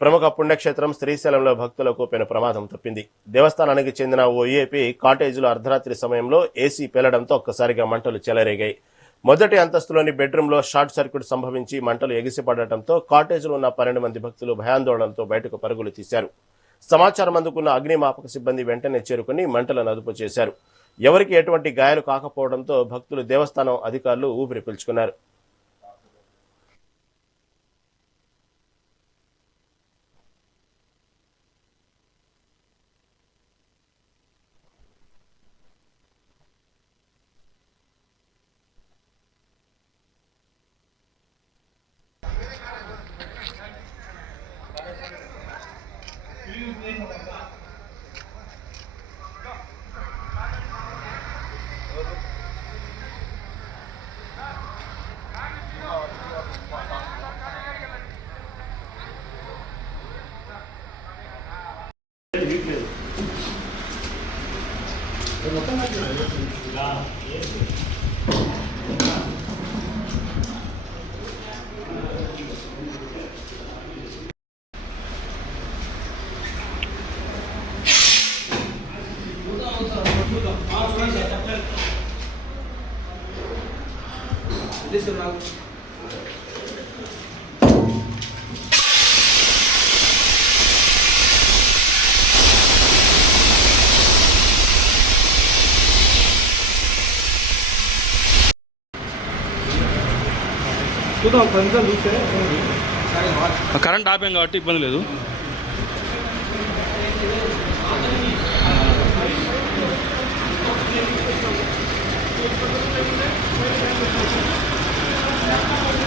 ప్రముఖ పుణ్యక్షేత్రం శ్రీశైలంలో భక్తులకు పెను ప్రమాదం తప్పింది. దేవస్థానానికి చెందిన ఓ ఏపీ కాటేజీలో అర్ధరాత్రి సమయంలో ఏసీ పేలడంతో ఒక్కసారిగా మంటలు చెలరేగాయి. మొదటి అంతస్తులోని బెడ్రూమ్లో షార్ట్ సర్క్యూట్ సంభవించి మంటలు ఎగిసిపడటంతో కాటేజీలో ఉన్న 12 మంది భక్తులు భయాందోళనతో బయటకు పరుగులు తీశారు. సమాచారం అందుకున్న అగ్నిమాపక సిబ్బంది వెంటనే చేరుకుని మంటలను అదుపు చేశారు. ఎవరికి ఎటువంటి గాయాలు కాకపోవడంతో భక్తులు దేవస్థానం అధికారులు ఊపిరి పీల్చుకున్నారు. కరెంట్ ఆపాం కాబట్టి ఇబ్బంది లేదు.